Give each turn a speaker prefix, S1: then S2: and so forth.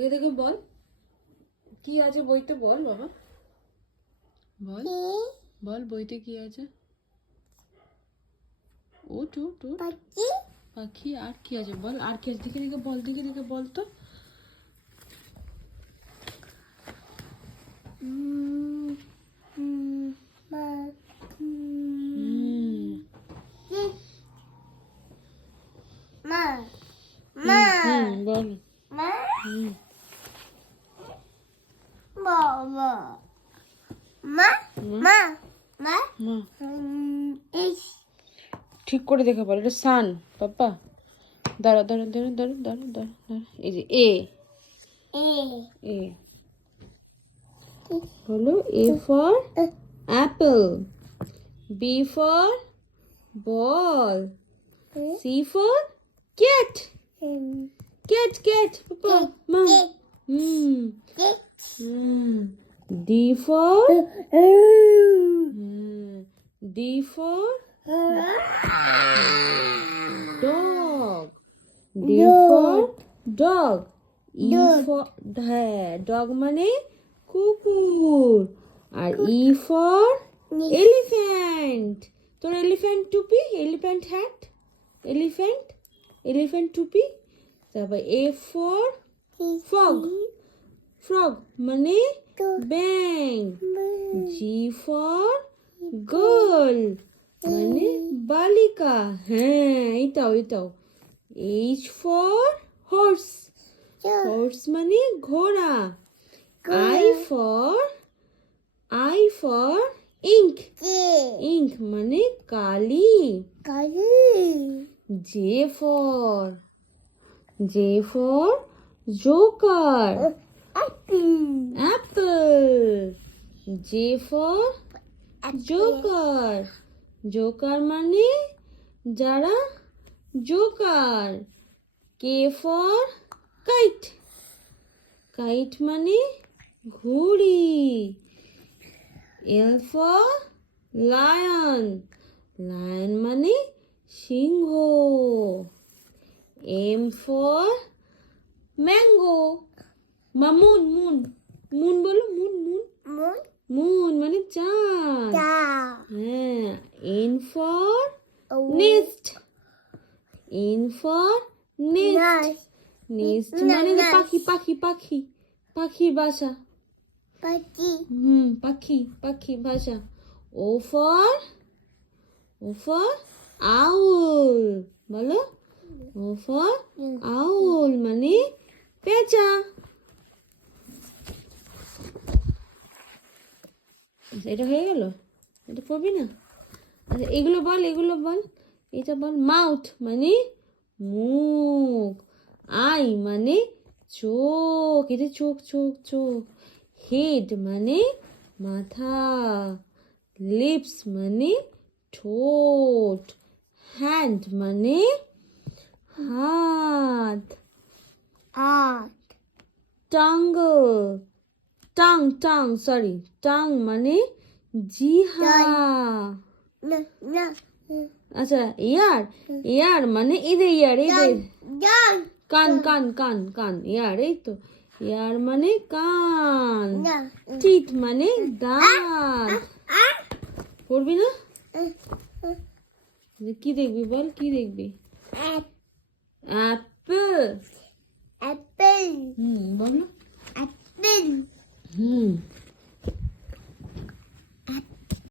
S1: দেখে দেখে বল। কি আছে বইতে বল বাবা। বল। বল বইতে কি আছে? ও টু টু পাখি আর কি আছে বল? আর কি আছে? দেখে দেখে বল দেখে দেখে বল তো হুম হুম বল হুম মা ঠিক করে দেখে বল এটা সান পাপা দাঁড়া দাঁড়া দাঁড়া দাঁড়া দাঁড়া দাঁড়া দাঁড়া এই যে এ। এ। হলো A for apple B for ball C for cat. Cat cat পাপা মা। হুম। Hmm. D for D for dog. D for dog. E for হ্যাঁ ডগ মানে কুকুর। আর ই ফর এলিফ্যান্ট তোর এলিফ্যান্ট টুপি? এলিফ্যান্ট হ্যাট এলিফ্যান্ট এলিফ্যান্ট টুপি? তারপর A for fog frog মানে ব্যাং জি ফর গার্ল মানে বালিকা হ্যাঁ এইটাও এইটাও এইচ ফর হর্স হর্স মানে ঘোড়া I for I for ink ink মানে কালি J for J for joker apple J for joker joker মানে যারা joker K for kite kite মানে ঘুড়ি। এল ফর লায়ন লায়ন মানে সিংহ। এম ফর ম্যাঙ্গো মা মুন মুন। মুন বলো moon moon. Moon. Moon মানে চাঁদ হ্যাঁ N for nest N for nest nest মানে পাখি পাখি পাখি। পাখির বাসা। হুম পাখি পাখি ভাষা ও ফর ও ফর আউল বলো। ও ফর আউল মানে পেঁচা। আচ্ছা এটা হয়ে গেল? এটা পড়বি না? আচ্ছা এগুলো বল এগুলো বল। এটা বল মাউথ মানে মুখ। আই মানে চোখ। এটা চোখ চোখ চোখ। হেড মানে মাথা। লিপস মানে ঠোঁট। হ্যান্ড মানে হাত। টাঙ্গল। টাং টাং সরি টাং মানে জিহা আচ্ছা ইয়ার ইয়ার মানে এদের ইয়ার এদের। কান কান। কান কান ইয়ার এই তো। ইয়ার মানে কান। টিথ মানে দাঁত। পড়বি না? কি দেখবি বল কি দেখবি? অ্যাপেল।